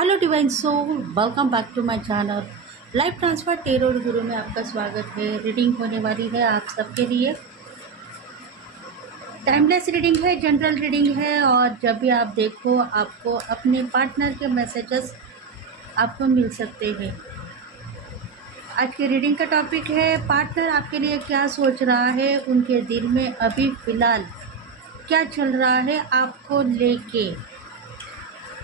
Hello divine soul, welcome back to my channel. Life transfer tarot guru में आपका स्वागत है। रीडिंग होने वाली है आप सबके लिए। टाइमलेस रीडिंग है, जनरल रीडिंग है, और जब भी आप देखो आपको अपने पार्टनर के मैसेजेस आपको मिल सकते हैं। आज की रीडिंग का टॉपिक है पार्टनर आपके लिए क्या सोच रहा है, उनके दिल में अभी फ़िलहाल क्या चल रहा है आपको लेके।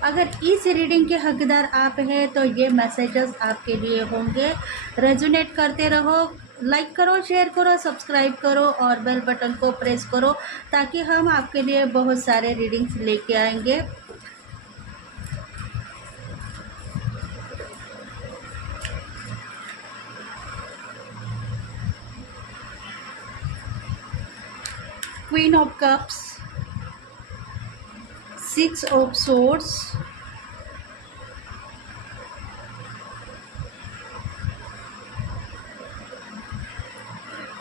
अगर इस रीडिंग के हकदार आप हैं तो ये मैसेजेस आपके लिए होंगे। रेजोनेट करते रहो, लाइक करो, शेयर करो, सब्सक्राइब करो और बेल बटन को प्रेस करो ताकि हम आपके लिए बहुत सारे रीडिंग्स लेके आएंगे। Queen of cups, 6 of swords,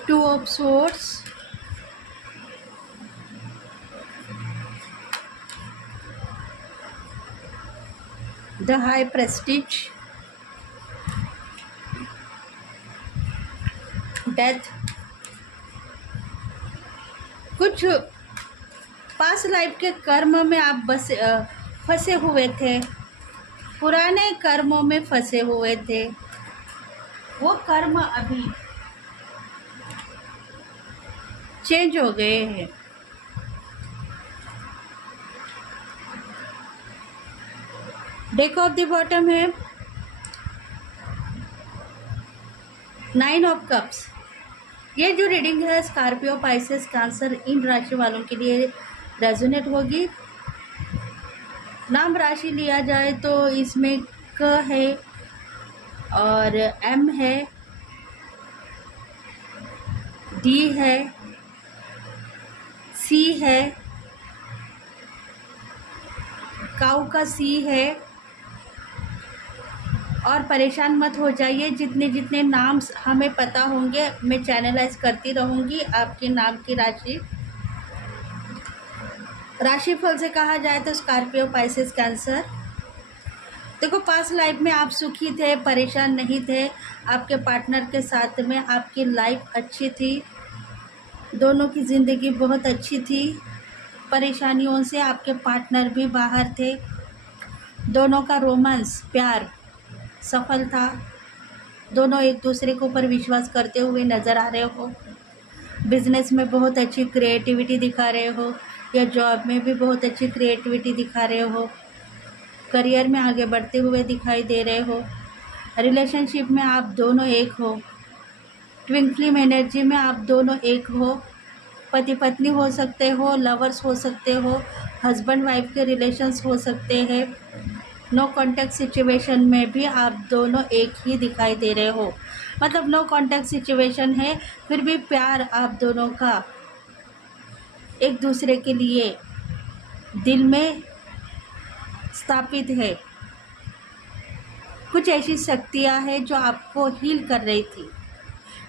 two of swords, the high Prestige, death. कुछ पास लाइफ के कर्म में आप बस फंसे हुए थे, पुराने कर्मों में फंसे हुए थे। वो कर्म अभी चेंज हो गए हैं। डेक ऑफ द बॉटम है 9 ऑफ कप्स। ये जो रीडिंग है स्कॉर्पियो, पाइसेस, कैंसर, इन राशि वालों के लिए रेजोनेट होगी। नाम राशि लिया जाए तो इसमें क है और एम है, डी है, सी है, काऊ का सी है। और परेशान मत हो जाइए, जितने जितने नाम हमें पता होंगे मैं चैनलाइज करती रहूँगी आपके नाम की राशिफल से कहा जाए तो स्कॉर्पियो, पाइसेस, कैंसर। देखो, पास्ट लाइफ में आप सुखी थे, परेशान नहीं थे। आपके पार्टनर के साथ में आपकी लाइफ अच्छी थी, दोनों की ज़िंदगी बहुत अच्छी थी। परेशानियों से आपके पार्टनर भी बाहर थे। दोनों का रोमांस, प्यार सफल था। दोनों एक दूसरे के ऊपर विश्वास करते हुए नज़र आ रहे हो। बिजनेस में बहुत अच्छी क्रिएटिविटी दिखा रहे हो या जॉब में भी बहुत अच्छी क्रिएटिविटी दिखा रहे हो। करियर में आगे बढ़ते हुए दिखाई दे रहे हो। रिलेशनशिप में आप दोनों एक हो। ट्विन फ्लेम एनर्जी में आप दोनों एक हो। पति पत्नी हो सकते हो, लवर्स हो सकते हो, हस्बैंड वाइफ के रिलेशंस हो सकते हैं। नो कॉन्टैक्ट सिचुएशन में भी आप दोनों एक ही दिखाई दे रहे हो। मतलब नो कॉन्टैक्ट सिचुएशन है, फिर भी प्यार आप दोनों का एक दूसरे के लिए दिल में स्थापित है। कुछ ऐसी शक्तियाँ हैं जो आपको हील कर रही थी।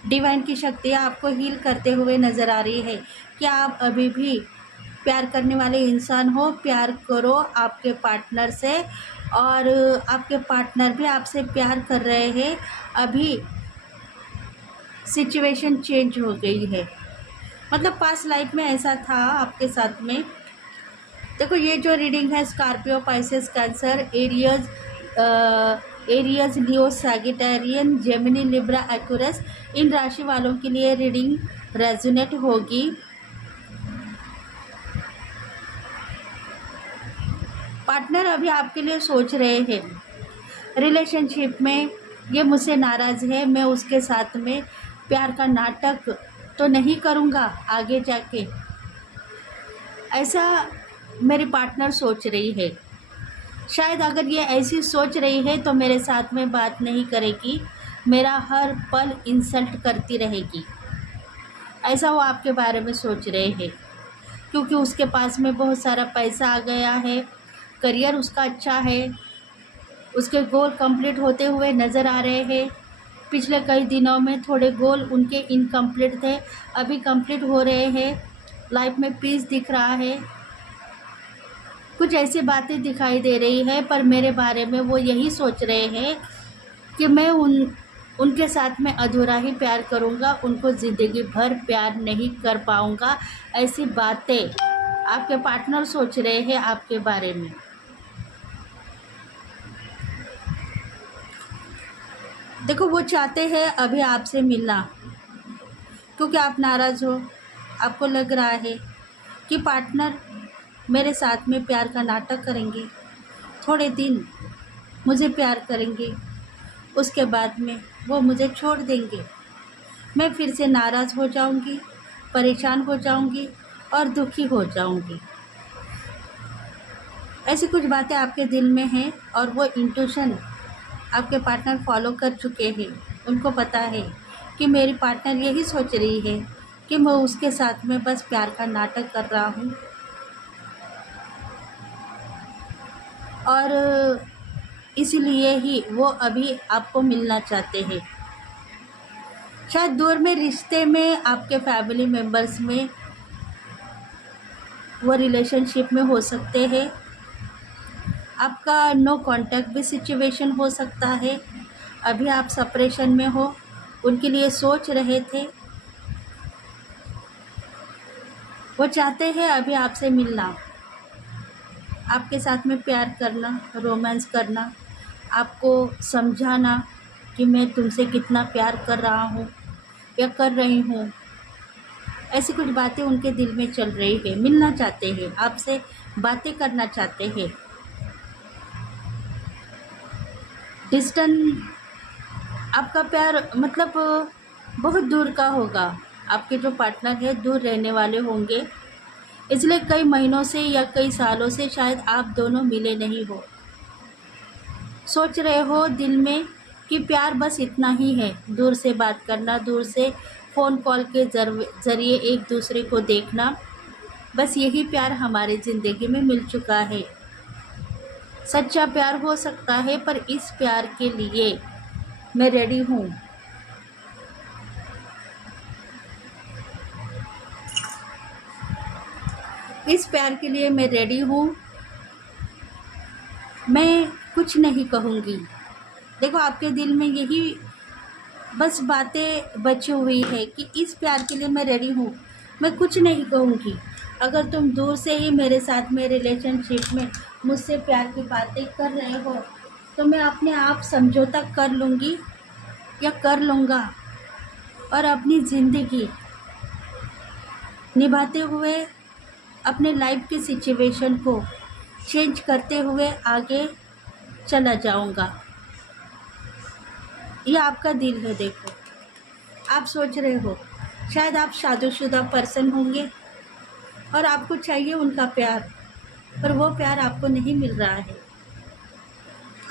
डिवाइन की शक्तियाँ आपको हील करते हुए नज़र आ रही है। क्या आप अभी भी प्यार करने वाले इंसान हो? प्यार करो आपके पार्टनर से, और आपके पार्टनर भी आपसे प्यार कर रहे हैं। अभी सिचुएशन चेंज हो गई है। मतलब पास्ट लाइफ में ऐसा था आपके साथ में। देखो, ये जो रीडिंग है स्कॉर्पियो, पाइसेस, कैंसर, एरियस, लियो, सैगिटेरियन, जेमिनी, लिब्रा, एक्वेरियस, इन राशि वालों के लिए रीडिंग रेजोनेट होगी। पार्टनर अभी आपके लिए सोच रहे हैं रिलेशनशिप में, ये मुझसे नाराज़ है, मैं उसके साथ में प्यार का नाटक तो नहीं करूँगा आगे जाके। ऐसा मेरी पार्टनर सोच रही है। शायद अगर ये ऐसी सोच रही है तो मेरे साथ में बात नहीं करेगी, मेरा हर पल इंसल्ट करती रहेगी। ऐसा वो आपके बारे में सोच रहे हैं, क्योंकि उसके पास में बहुत सारा पैसा आ गया है, करियर उसका अच्छा है, उसके गोल कंप्लीट होते हुए नज़र आ रहे हैं। पिछले कई दिनों में थोड़े गोल उनके इनकम्प्लीट थे, अभी कंप्लीट हो रहे हैं। लाइफ में पीस दिख रहा है। कुछ ऐसी बातें दिखाई दे रही है, पर मेरे बारे में वो यही सोच रहे हैं कि मैं उनके साथ में अधूरा ही प्यार करूँगा, उनको ज़िंदगी भर प्यार नहीं कर पाऊँगा। ऐसी बातें आपके पार्टनर सोच रहे हैं आपके बारे में। देखो, वो चाहते हैं अभी आपसे मिलना, क्योंकि आप नाराज़ हो। आपको लग रहा है कि पार्टनर मेरे साथ में प्यार का नाटक करेंगे, थोड़े दिन मुझे प्यार करेंगे, उसके बाद में वो मुझे छोड़ देंगे। मैं फिर से नाराज़ हो जाऊंगी, परेशान हो जाऊंगी और दुखी हो जाऊंगी। ऐसी कुछ बातें आपके दिल में हैं और वो इंट्यूशन आपके पार्टनर फॉलो कर चुके हैं। उनको पता है कि मेरी पार्टनर यही सोच रही है कि मैं उसके साथ में बस प्यार का नाटक कर रहा हूँ, और इसलिए ही वो अभी आपको मिलना चाहते हैं। शायद दूर में रिश्ते में आपके फैमिली मेम्बर्स में वो रिलेशनशिप में हो सकते हैं। आपका नो कांटेक्ट भी सिचुएशन हो सकता है। अभी आप सेपरेशन में हो, उनके लिए सोच रहे थे। वो चाहते हैं अभी आपसे मिलना, आपके साथ में प्यार करना, रोमांस करना, आपको समझाना कि मैं तुमसे कितना प्यार कर रहा हूँ या कर रही हूँ। ऐसी कुछ बातें उनके दिल में चल रही है। मिलना चाहते हैं आपसे, बातें करना चाहते हैं। डिस्टेंस, आपका प्यार मतलब बहुत दूर का होगा। आपके जो पार्टनर है दूर रहने वाले होंगे, इसलिए कई महीनों से या कई सालों से शायद आप दोनों मिले नहीं हो। सोच रहे हो दिल में कि प्यार बस इतना ही है, दूर से बात करना, दूर से फ़ोन कॉल के ज़रिए एक दूसरे को देखना, बस यही प्यार हमारी ज़िंदगी में मिल चुका है। सच्चा प्यार हो सकता है, पर इस प्यार के लिए मैं रेडी हूँ। इस प्यार के लिए मैं रेडी हूँ। मैं कुछ नहीं कहूँगी। देखो, आपके दिल में यही बस बातें बची हुई है कि इस प्यार के लिए मैं रेडी हूँ, मैं कुछ नहीं कहूँगी। अगर तुम दूर से ही मेरे साथ में रिलेशनशिप में मुझसे प्यार की बातें कर रहे हो, तो मैं अपने आप समझौता कर लूँगी या कर लूँगा, और अपनी ज़िंदगी निभाते हुए अपने लाइफ की सिचुएशन को चेंज करते हुए आगे चला जाऊँगा। ये आपका दिल है। देखो, आप सोच रहे हो शायद आप शादीशुदा पर्सन होंगे और आपको चाहिए उनका प्यार, पर वो प्यार आपको नहीं मिल रहा है।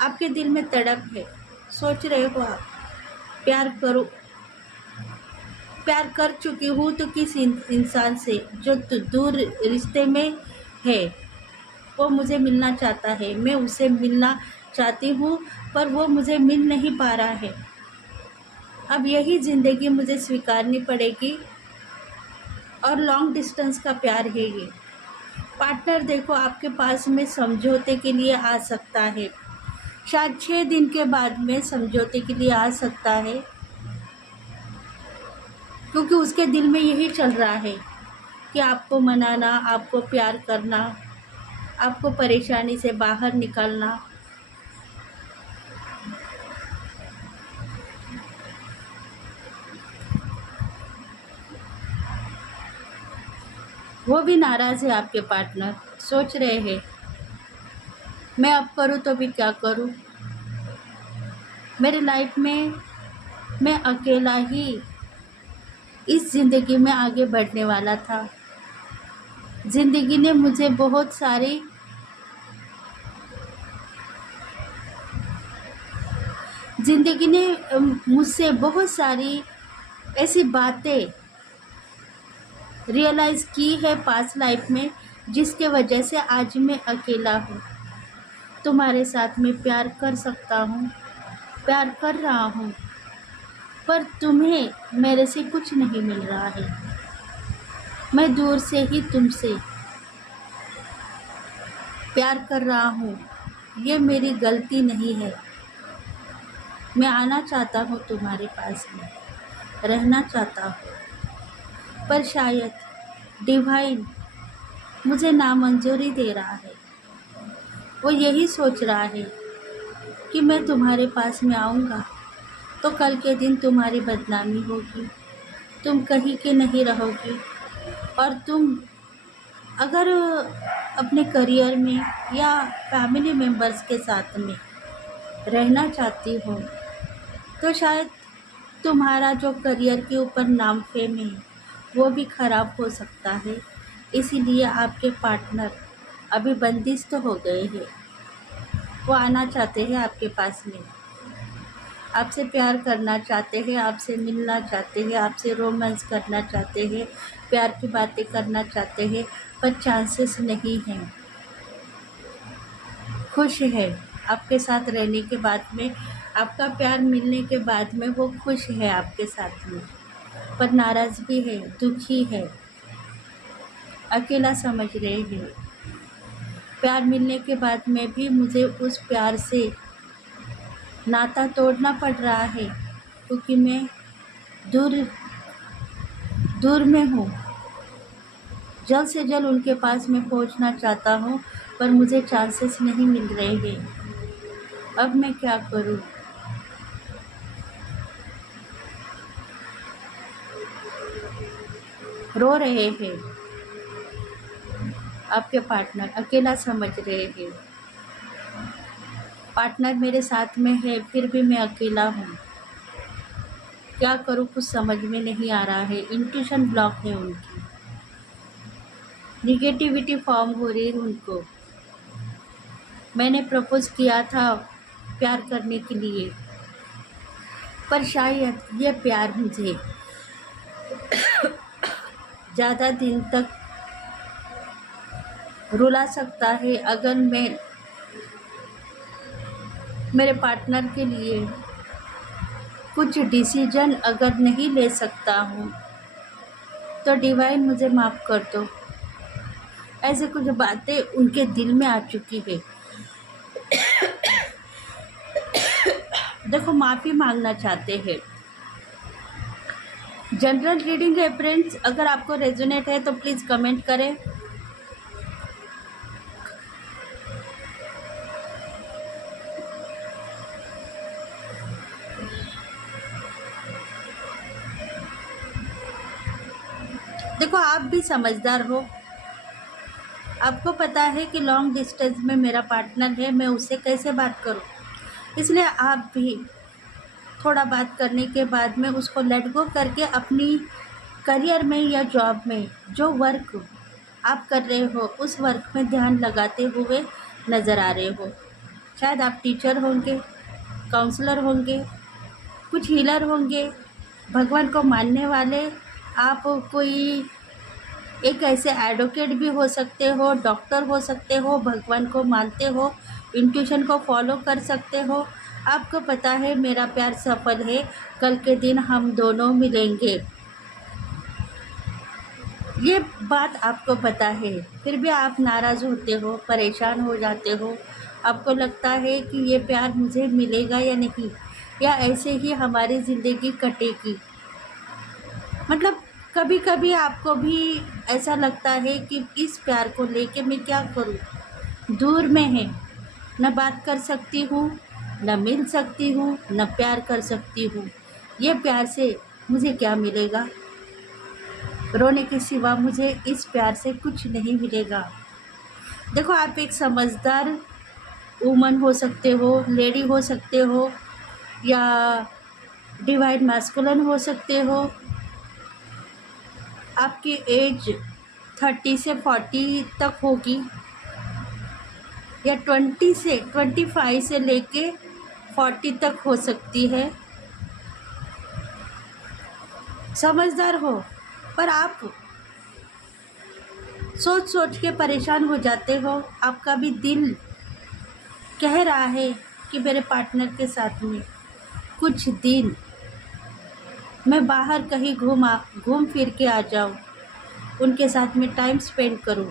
आपके दिल में तड़प है, सोच रहे हो आप प्यार करो, प्यार कर चुकी हूँ तो किस इंसान से जो दूर रिश्ते में है, वो मुझे मिलना चाहता है, मैं उसे मिलना चाहती हूँ, पर वो मुझे मिल नहीं पा रहा है। अब यही ज़िंदगी मुझे स्वीकारनी पड़ेगी, और लॉन्ग डिस्टेंस का प्यार है ये। पार्टनर देखो आपके पास में समझौते के लिए आ सकता है, शायद 6 दिन के बाद में समझौते के लिए आ सकता है, क्योंकि उसके दिल में यही चल रहा है कि आपको मनाना, आपको प्यार करना, आपको परेशानी से बाहर निकालना। वो भी नाराज़ है। आपके पार्टनर सोच रहे हैं मैं अब करूँ तो भी क्या करूँ, मेरी लाइफ में मैं अकेला ही इस ज़िंदगी में आगे बढ़ने वाला था। ज़िंदगी ने मुझे बहुत सारी ज़िंदगी ने मुझसे बहुत सारी ऐसी बातें रियलाइज़ की है पास्ट लाइफ में, जिसके वजह से आज मैं अकेला हूँ। तुम्हारे साथ में प्यार कर सकता हूँ, प्यार कर रहा हूँ, पर तुम्हें मेरे से कुछ नहीं मिल रहा है। मैं दूर से ही तुमसे प्यार कर रहा हूँ, ये मेरी गलती नहीं है। मैं आना चाहता हूँ तुम्हारे पास में, रहना चाहता हूँ, पर शायद डिवाइन मुझे नामंजूरी दे रहा है। वो यही सोच रहा है कि मैं तुम्हारे पास में आऊँगा तो कल के दिन तुम्हारी बदनामी होगी, तुम कहीं के नहीं रहोगी, और तुम अगर अपने करियर में या फैमिली मेम्बर्स के साथ में रहना चाहती हो तो शायद तुम्हारा जो करियर के ऊपर नाम फेम है वो भी ख़राब हो सकता है। इसीलिए आपके पार्टनर अभी बंदिश तो हो गए हैं। वो आना चाहते हैं आपके पास में, आपसे प्यार करना चाहते हैं, आपसे मिलना चाहते हैं, आपसे रोमांस करना चाहते हैं, प्यार की बातें करना चाहते हैं, पर चांसेस नहीं हैं। खुश है आपके साथ रहने के बाद में, आपका प्यार मिलने के बाद में वो खुश है आपके साथ में, पर नाराज़ भी है, दुखी है, अकेला समझ रहे हैं। प्यार मिलने के बाद में भी मुझे उस प्यार से नाता तोड़ना पड़ रहा है, क्योंकि मैं दूर में हूँ। जल्द से जल्द उनके पास में पहुँचना चाहता हूँ, पर मुझे चांसेस नहीं मिल रहे हैं। अब मैं क्या करूँ? रो रहे हैं आपके पार्टनर, अकेला समझ रहे हैं। पार्टनर मेरे साथ में है फिर भी मैं अकेला हूँ। क्या करूँ कुछ समझ में नहीं आ रहा है। इंट्यूशन ब्लॉक है उनकी, निगेटिविटी फॉर्म हो रही है उनको। मैंने प्रपोज किया था प्यार करने के लिए, पर शायद ये प्यार मुझे ज़्यादा दिन तक रुला सकता है अगर मैं मेरे पार्टनर के लिए कुछ डिसीजन अगर नहीं ले सकता हूँ तो डिवाइन मुझे माफ़ कर दो। ऐसे कुछ बातें उनके दिल में आ चुकी है। देखो माफ़ी मांगना चाहते हैं। जनरल रीडिंग है फ्रेंड्स, अगर आपको रेजोनेट है तो प्लीज़ कमेंट करें। देखो आप भी समझदार हो, आपको पता है कि लॉन्ग डिस्टेंस में मेरा पार्टनर है, मैं उससे कैसे बात करूं, इसलिए आप भी थोड़ा बात करने के बाद में उसको लेट गो करके अपनी करियर में या जॉब में जो वर्क आप कर रहे हो उस वर्क में ध्यान लगाते हुए नज़र आ रहे हो। शायद आप टीचर होंगे, काउंसलर होंगे, कुछ हीलर होंगे, भगवान को मानने वाले, आप कोई एक ऐसे एडवोकेट भी हो सकते हो, डॉक्टर हो सकते हो, भगवान को मानते हो, इंट्यूशन को फॉलो कर सकते हो। आपको पता है मेरा प्यार सफल है, कल के दिन हम दोनों मिलेंगे, ये बात आपको पता है, फिर भी आप नाराज़ होते हो, परेशान हो जाते हो। आपको लगता है कि ये प्यार मुझे मिलेगा या नहीं, या ऐसे ही हमारी ज़िंदगी कटेगी। मतलब कभी कभी आपको भी ऐसा लगता है कि इस प्यार को लेके मैं क्या करूं, दूर में है, न बात कर सकती हूँ, न मिल सकती हूँ, न प्यार कर सकती हूँ। ये प्यार से मुझे क्या मिलेगा? रोने के सिवा मुझे इस प्यार से कुछ नहीं मिलेगा। देखो आप एक समझदार वुमन हो सकते हो, लेडी हो सकते हो, या डिवाइन मैस्कुलिन हो सकते हो। आपकी एज 30 से 40 तक होगी, या 25 से लेके 40 तक हो सकती है। समझदार हो, पर आप सोच सोच के परेशान हो जाते हो। आपका भी दिल कह रहा है कि मेरे पार्टनर के साथ में कुछ दिन मैं बाहर कहीं घूम फिर के आ जाऊं, उनके साथ में टाइम स्पेंड करूं।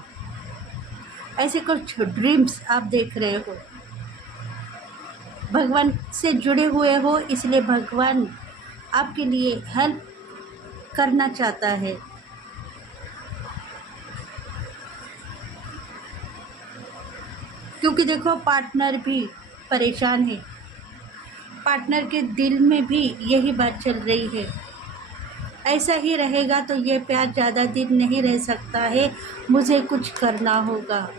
ऐसे कुछ ड्रीम्स आप देख रहे हो, भगवान से जुड़े हुए हो, इसलिए भगवान आपके लिए हेल्प करना चाहता है। क्योंकि देखो पार्टनर भी परेशान है, पार्टनर के दिल में भी यही बात चल रही है, ऐसा ही रहेगा तो ये प्यार ज़्यादा दिन नहीं रह सकता है, मुझे कुछ करना होगा।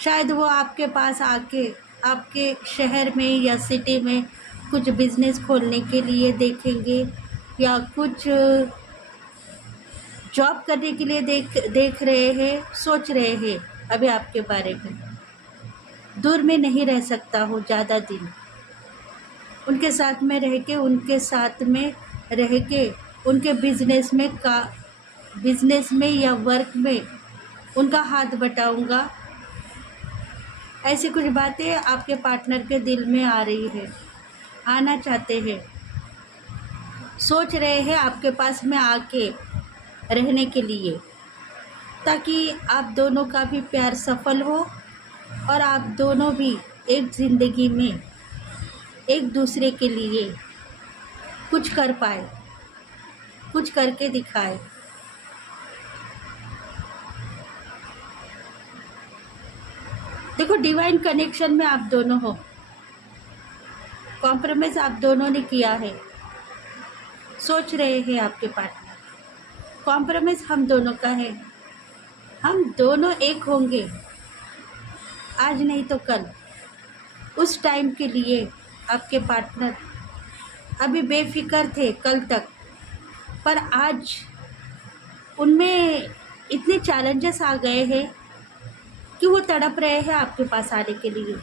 शायद वो आपके पास आके आपके शहर में या सिटी में कुछ बिज़नेस खोलने के लिए देखेंगे, या कुछ जॉब करने के लिए देख रहे हैं, सोच रहे हैं अभी आपके बारे में। दूर में नहीं रह सकता हूँ ज़्यादा दिन, उनके साथ में रह के, उनके साथ में रह के उनके बिजनेस में या वर्क में उनका हाथ बटाऊंगा। ऐसी कुछ बातें आपके पार्टनर के दिल में आ रही है, आना चाहते हैं, सोच रहे हैं आपके पास में आके रहने के लिए, ताकि आप दोनों का भी प्यार सफल हो और आप दोनों भी एक ज़िंदगी में एक दूसरे के लिए कुछ कर पाए, कुछ करके दिखाए। देखो डिवाइन कनेक्शन में आप दोनों हो, कॉम्प्रोमाइज़ आप दोनों ने किया है, सोच रहे हैं आपके पार्टनर, कॉम्प्रोमाइज़ हम दोनों का है, हम दोनों एक होंगे, आज नहीं तो कल। उस टाइम के लिए आपके पार्टनर अभी बेफिक्र थे कल तक, पर आज उनमें इतने चैलेंजेस आ गए हैं कि वो तड़प रहे हैं आपके पास आने के लिए।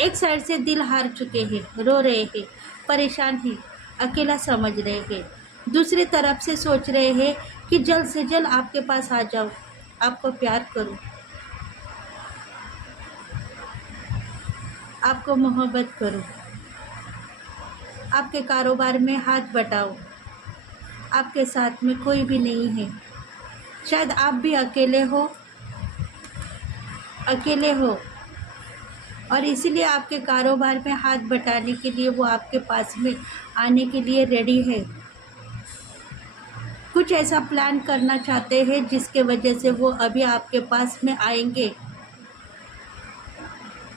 एक साइड से दिल हार चुके हैं, रो रहे हैं, परेशान हैं, अकेला समझ रहे हैं, दूसरी तरफ से सोच रहे हैं कि जल्द से जल्द आपके पास आ जाऊं, आपको प्यार करूं, आपको मोहब्बत करूं, आपके कारोबार में हाथ बटाऊं। आपके साथ में कोई भी नहीं है, शायद आप भी अकेले हो और इसीलिए आपके कारोबार में हाथ बटाने के लिए वो आपके पास में आने के लिए रेडी है। कुछ ऐसा प्लान करना चाहते हैं जिसके वजह से वो अभी आपके पास में आएंगे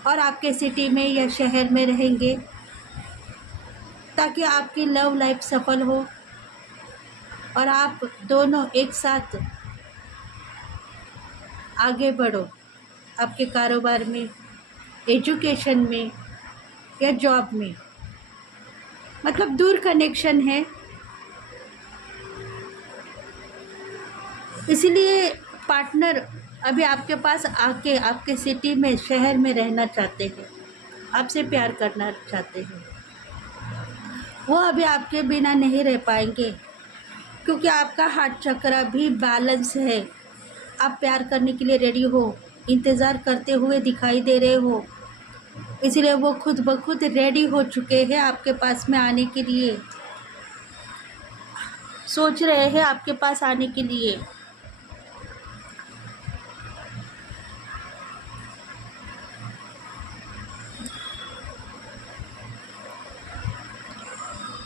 और आपके सिटी में या शहर में रहेंगे, ताकि आपकी लव लाइफ सफल हो और आप दोनों एक साथ आगे बढ़ो आपके कारोबार में, एजुकेशन में या जॉब में। मतलब दूर कनेक्शन है, इसलिए पार्टनर अभी आपके पास आके आपके सिटी में, शहर में रहना चाहते हैं, आपसे प्यार करना चाहते हैं। वो अभी आपके बिना नहीं रह पाएंगे, क्योंकि आपका हार्ट चक्र भी बैलेंस है, आप प्यार करने के लिए रेडी हो, इंतज़ार करते हुए दिखाई दे रहे हो, इसलिए वो खुद ब खुद रेडी हो चुके हैं आपके पास में आने के लिए, सोच रहे हैं आपके पास आने के लिए।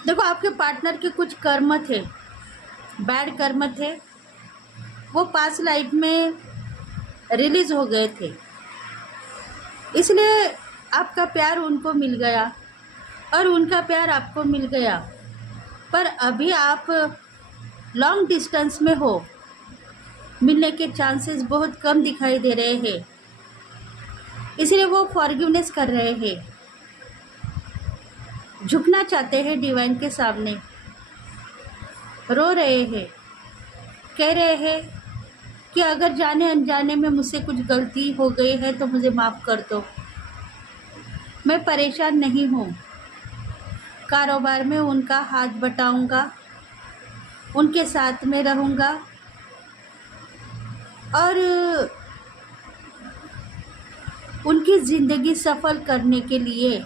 देखो आपके पार्टनर के कुछ कर्म थे, बैड कर्म थे, वो पास्ट लाइफ में रिलीज हो गए थे, इसलिए आपका प्यार उनको मिल गया और उनका प्यार आपको मिल गया। पर अभी आप लॉन्ग डिस्टेंस में हो, मिलने के चांसेस बहुत कम दिखाई दे रहे हैं, इसलिए वो फॉरगिवनेस कर रहे हैं, झुकना चाहते हैं डिवाइन के सामने, रो रहे हैं, कह रहे हैं कि अगर जाने अनजाने में मुझसे कुछ गलती हो गई है तो मुझे माफ़ कर दो, मैं परेशान नहीं हूँ, कारोबार में उनका हाथ बटाऊंगा, उनके साथ में रहूँगा और उनकी ज़िंदगी सफल करने के लिए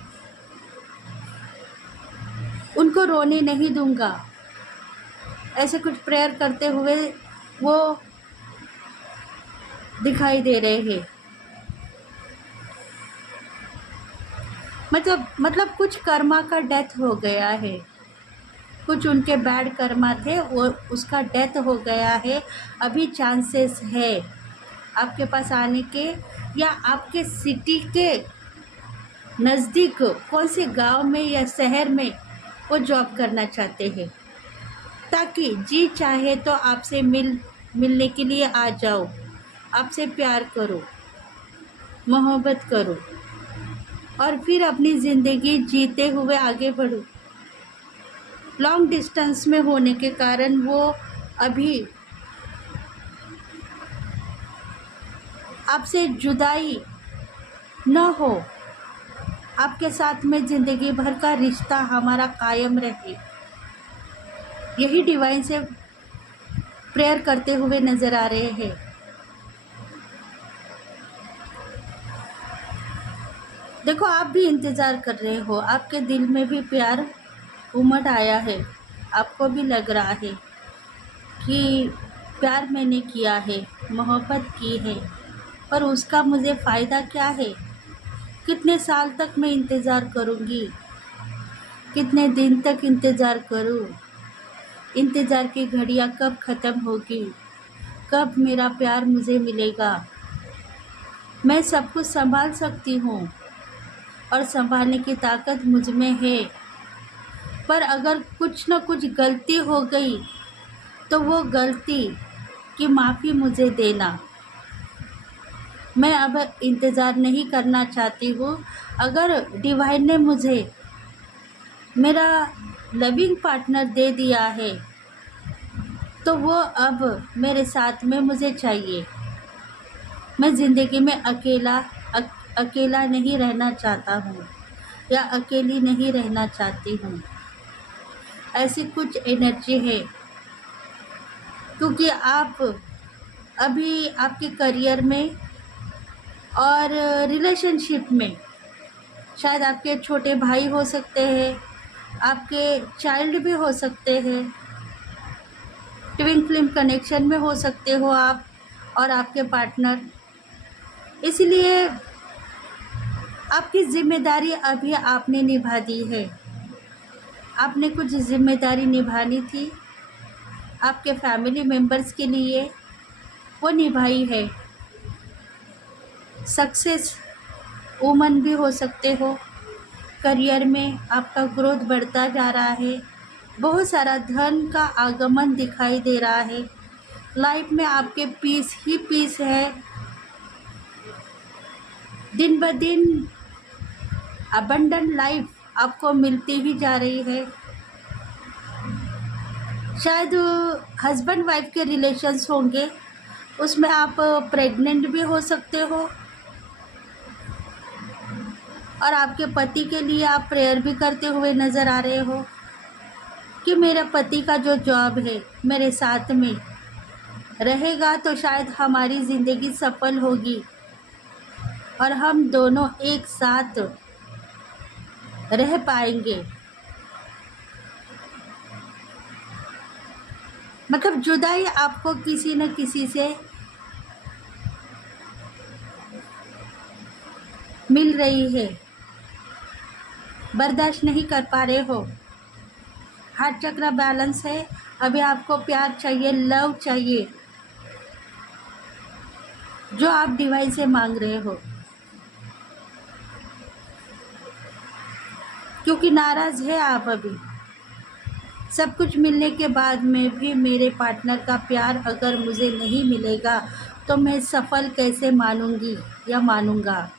उनको रोने नहीं दूंगा। ऐसे कुछ प्रेयर करते हुए वो दिखाई दे रहे हैं। मतलब कुछ कर्मा का डेथ हो गया है, कुछ उनके बैड कर्मा थे, वो उसका डेथ हो गया है। अभी चांसेस है आपके पास आने के, या आपके सिटी के नज़दीक कौन से गांव में या शहर में वो जॉब करना चाहते हैं, ताकि जी चाहे तो आपसे मिलने के लिए आ जाओ, आपसे प्यार करो, मोहब्बत करो और फिर अपनी ज़िंदगी जीते हुए आगे बढ़ो। लॉन्ग डिस्टेंस में होने के कारण वो अभी आपसे जुदाई न हो, आपके साथ में ज़िंदगी भर का रिश्ता हमारा कायम रहे, यही डिवाइन से प्रेयर करते हुए नज़र आ रहे हैं। देखो, आप भी इंतज़ार कर रहे हो, आपके दिल में भी प्यार उमड़ आया है, आपको भी लग रहा है कि प्यार मैंने किया है, मोहब्बत की है, पर उसका मुझे फ़ायदा क्या है? कितने साल तक मैं इंतज़ार करूँगी, कितने दिन तक इंतज़ार करूँ? इंतज़ार की घड़ियाँ कब ख़त्म होगी? कब मेरा प्यार मुझे मिलेगा? मैं सब कुछ संभाल सकती हूँ और संभालने की ताकत मुझ में है, पर अगर कुछ न कुछ गलती हो गई तो वो गलती की माफ़ी मुझे देना। मैं अब इंतज़ार नहीं करना चाहती हूँ। अगर डिवाइन ने मुझे मेरा लविंग पार्टनर दे दिया है तो वो अब मेरे साथ में मुझे चाहिए। मैं ज़िंदगी में अकेला नहीं रहना चाहता हूँ या अकेली नहीं रहना चाहती हूँ। ऐसी कुछ एनर्जी है, क्योंकि आप अभी आपके करियर में और रिलेशनशिप में, शायद आपके छोटे भाई हो सकते हैं, आपके चाइल्ड भी हो सकते हैं, ट्विन फ्लेम कनेक्शन में हो सकते हो आप और आपके पार्टनर। इसलिए आपकी ज़िम्मेदारी अभी आपने निभा दी है। आपने कुछ ज़िम्मेदारी निभानी थी आपके फैमिली मेम्बर्स के लिए, वो निभाई है। सक्सेस वुमन भी हो सकते हो, करियर में आपका ग्रोथ बढ़ता जा रहा है, बहुत सारा धन का आगमन दिखाई दे रहा है, लाइफ में आपके पीस ही पीस है। दिन ब दिन अबंडेंट लाइफ आपको मिलती ही जा रही है। शायद हस्बैंड वाइफ के रिलेशंस होंगे, उसमें आप प्रेग्नेंट भी हो सकते हो और आपके पति के लिए आप प्रेयर भी करते हुए नज़र आ रहे हो कि मेरे पति का जो जॉब है मेरे साथ में रहेगा तो शायद हमारी ज़िंदगी सफल होगी और हम दोनों एक साथ रह पाएंगे। मतलब जुदाई आपको किसी न किसी से मिल रही है, बर्दाश्त नहीं कर पा रहे हो। हार्ट चक्र बैलेंस है, अभी आपको प्यार चाहिए, लव चाहिए, जो आप डिवाइन से मांग रहे हो, क्योंकि नाराज़ है आप अभी। सब कुछ मिलने के बाद में भी मेरे पार्टनर का प्यार अगर मुझे नहीं मिलेगा तो मैं सफल कैसे मानूंगी या मानूंगा।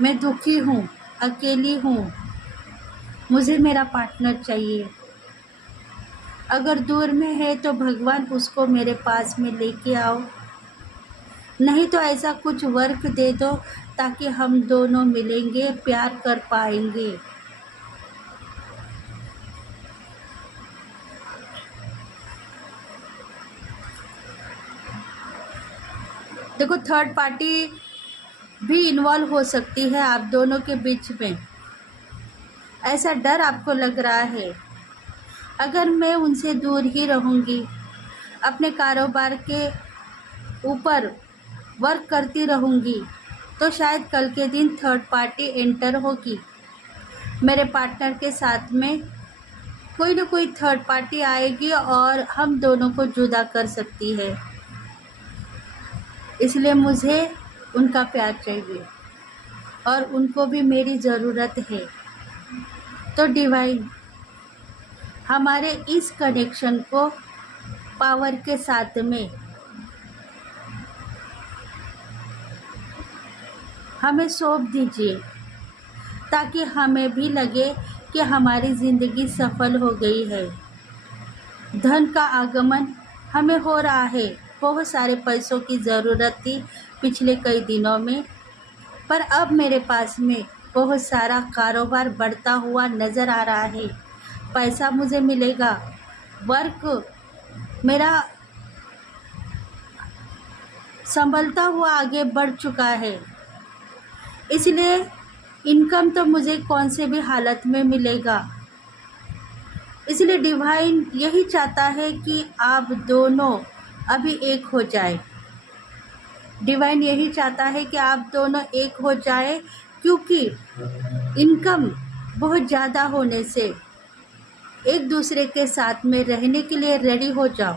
मैं दुखी हूँ, अकेली हूँ, मुझे मेरा पार्टनर चाहिए। अगर दूर में है तो भगवान उसको मेरे पास में लेके आओ, नहीं तो ऐसा कुछ वर्क दे दो ताकि हम दोनों मिलेंगे, प्यार कर पाएंगे। देखो, थर्ड पार्टी भी इन्वॉल्व हो सकती है आप दोनों के बीच में, ऐसा डर आपको लग रहा है। अगर मैं उनसे दूर ही रहूँगी, अपने कारोबार के ऊपर वर्क करती रहूँगी तो शायद कल के दिन थर्ड पार्टी एंटर होगी। मेरे पार्टनर के साथ में कोई ना कोई थर्ड पार्टी आएगी और हम दोनों को जुदा कर सकती है। इसलिए मुझे उनका प्यार चाहिए और उनको भी मेरी ज़रूरत है। तो डिवाइन हमारे इस कनेक्शन को पावर के साथ में हमें सौंप दीजिए, ताकि हमें भी लगे कि हमारी ज़िंदगी सफल हो गई है। धन का आगमन हमें हो रहा है। बहुत सारे पैसों की ज़रूरत थी पिछले कई दिनों में, पर अब मेरे पास में बहुत सारा कारोबार बढ़ता हुआ नज़र आ रहा है। पैसा मुझे मिलेगा, वर्क मेरा संभलता हुआ आगे बढ़ चुका है, इसलिए इनकम तो मुझे कौन से भी हालत में मिलेगा। इसलिए डिवाइन यही चाहता है कि आप दोनों अभी एक हो जाए। डिवाइन यही चाहता है कि आप दोनों एक हो जाए, क्योंकि इनकम बहुत ज़्यादा होने से एक दूसरे के साथ में रहने के लिए रेडी हो जाओ।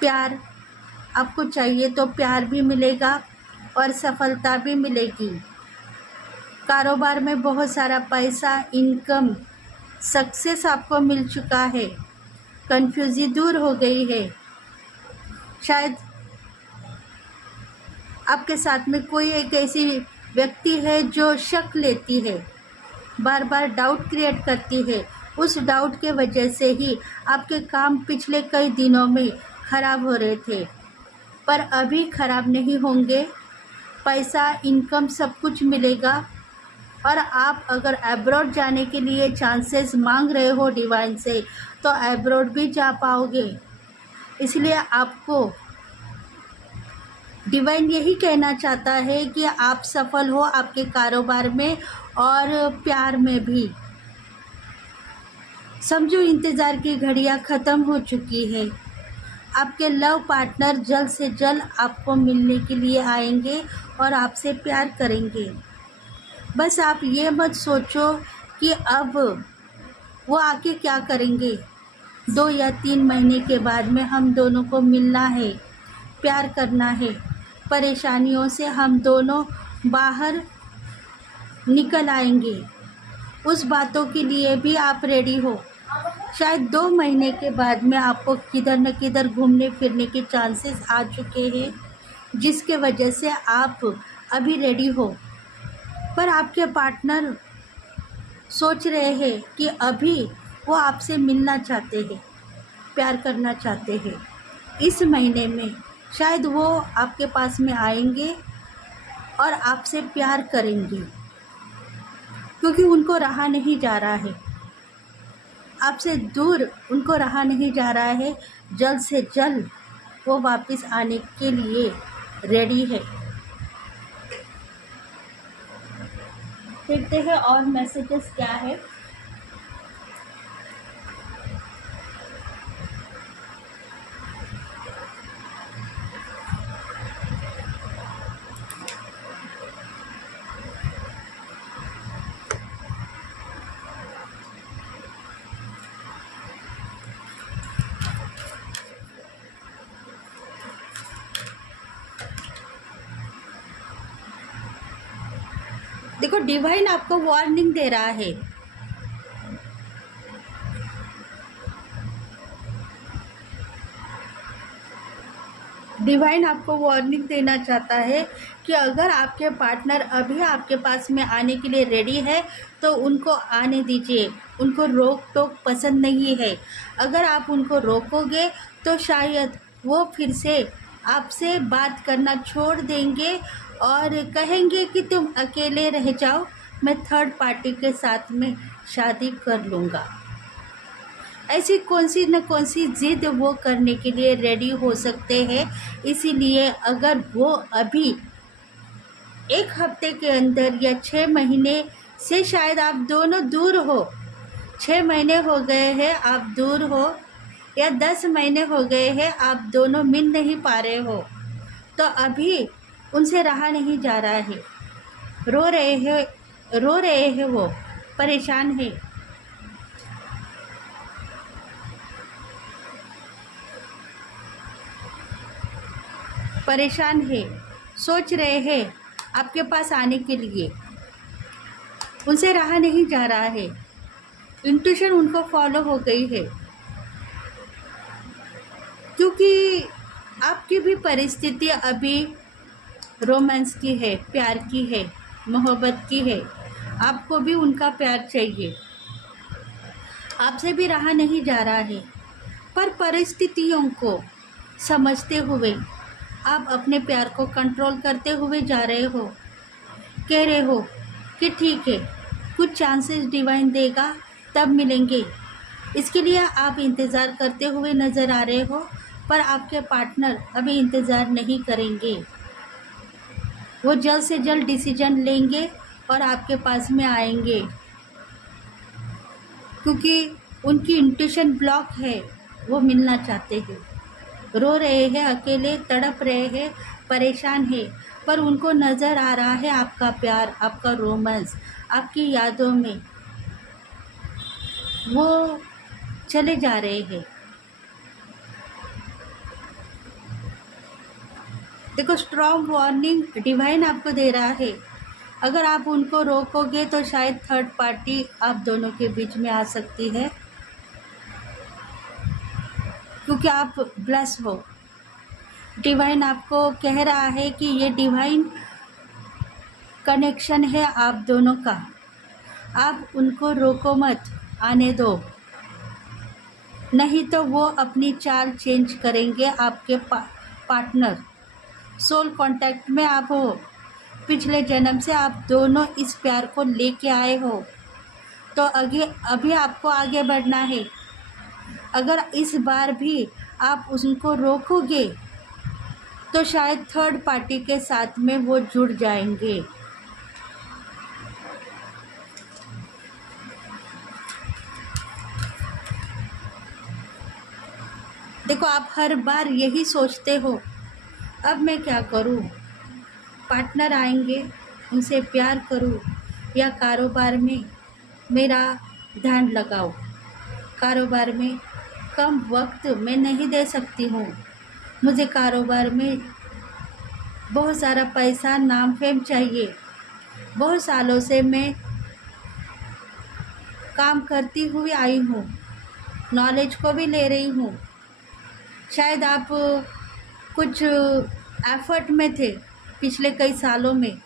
प्यार आपको चाहिए तो प्यार भी मिलेगा और सफलता भी मिलेगी। कारोबार में बहुत सारा पैसा, इनकम, सक्सेस आपको मिल चुका है। कन्फ्यूज़न दूर हो गई है। शायद आपके साथ में कोई एक ऐसी व्यक्ति है जो शक लेती है, बार बार डाउट क्रिएट करती है। उस डाउट के वजह से ही आपके काम पिछले कई दिनों में ख़राब हो रहे थे, पर अभी ख़राब नहीं होंगे। पैसा, इनकम सब कुछ मिलेगा। और आप अगर अब्रॉड जाने के लिए चांसेस मांग रहे हो डिवाइन से, तो अब्रॉड भी जा पाओगे। इसलिए आपको डिवाइन यही कहना चाहता है कि आप सफल हो आपके कारोबार में और प्यार में भी। समझो इंतज़ार की घड़ियां ख़त्म हो चुकी है। आपके लव पार्टनर जल्द से जल्द आपको मिलने के लिए आएंगे और आपसे प्यार करेंगे। बस आप ये मत सोचो कि अब वो आके क्या करेंगे। 2 या 3 महीने के बाद में हम दोनों को मिलना है, प्यार करना है। परेशानियों से हम दोनों बाहर निकल आएंगे। उस बातों के लिए भी आप रेडी हो। शायद 2 महीने के बाद में आपको किधर न किधर घूमने फिरने के चांसेस आ चुके हैं, जिसके वजह से आप अभी रेडी हो। पर आपके पार्टनर सोच रहे हैं कि अभी वो आपसे मिलना चाहते हैं, प्यार करना चाहते हैं। इस महीने में शायद वो आपके पास में आएंगे और आपसे प्यार करेंगे, क्योंकि उनको रहा नहीं जा रहा है। आपसे दूर उनको रहा नहीं जा रहा है। जल्द से जल्द वो वापस आने के लिए रेडी है। देखते हैं और मैसेजेस क्या है। देखो डिवाइन आपको वार्निंग दे रहा है। डिवाइन आपको वार्निंग देना चाहता है कि अगर आपके पार्टनर अभी आपके पास में आने के लिए रेडी है तो उनको आने दीजिए। उनको रोक टोक पसंद नहीं है। अगर आप उनको रोकोगे तो शायद वो फिर से आपसे बात करना छोड़ देंगे और कहेंगे कि तुम अकेले रह जाओ, मैं थर्ड पार्टी के साथ में शादी कर लूँगा। ऐसी कौन सी ज़िद वो करने के लिए रेडी हो सकते हैं। इसीलिए अगर वो अभी 1 हफ्ते के अंदर या 6 महीने से शायद आप दोनों दूर हो, 6 महीने हो गए हैं आप दूर हो, या 10 महीने हो गए हैं आप दोनों मिल नहीं पा रहे हो, तो अभी उनसे रहा नहीं जा रहा है, रो रहे हैं वो, परेशान है। परेशान है, सोच रहे हैं आपके पास आने के लिए, उनसे रहा नहीं जा रहा है, इंट्यूशन उनको फॉलो हो गई है, क्योंकि आपकी भी परिस्थिति अभी रोमांस की है, प्यार की है, मोहब्बत की है। आपको भी उनका प्यार चाहिए, आपसे भी रहा नहीं जा रहा है, पर परिस्थितियों को समझते हुए आप अपने प्यार को कंट्रोल करते हुए जा रहे हो, कह रहे हो कि ठीक है, कुछ चांसेस डिवाइन देगा तब मिलेंगे। इसके लिए आप इंतज़ार करते हुए नज़र आ रहे हो, पर आपके पार्टनर अभी इंतज़ार नहीं करेंगे, वो जल्द से जल्द डिसीजन लेंगे और आपके पास में आएंगे, क्योंकि उनकी इंट्यूशन ब्लॉक है, वो मिलना चाहते हैं, रो रहे हैं, अकेले तड़प रहे हैं, परेशान है, पर उनको नज़र आ रहा है आपका प्यार, आपका रोमांस, आपकी यादों में वो चले जा रहे हैं। देखो, स्ट्रॉन्ग वार्निंग डिवाइन आपको दे रहा है, अगर आप उनको रोकोगे तो शायद थर्ड पार्टी आप दोनों के बीच में आ सकती है, क्योंकि आप ब्लेस हो। डिवाइन आपको कह रहा है कि ये डिवाइन कनेक्शन है आप दोनों का, आप उनको रोको मत, आने दो, नहीं तो वो अपनी चाल चेंज करेंगे। आपके पार्टनर सोल कांटेक्ट में आप हो, पिछले जन्म से आप दोनों इस प्यार को लेके आए हो, तो अभी आपको आगे बढ़ना है। अगर इस बार भी आप उनको रोकोगे तो शायद थर्ड पार्टी के साथ में वो जुड़ जाएंगे। देखो, आप हर बार यही सोचते हो, अब मैं क्या करूं, पार्टनर आएंगे, उनसे प्यार करूं या कारोबार में मेरा ध्यान लगाओ, कारोबार में कम वक्त मैं नहीं दे सकती हूँ, मुझे कारोबार में बहुत सारा पैसा, नाम, फेम चाहिए, बहुत सालों से मैं काम करती हुई आई हूँ, नॉलेज को भी ले रही हूँ। शायद आप कुछ एफर्ट में थे पिछले कई सालों में,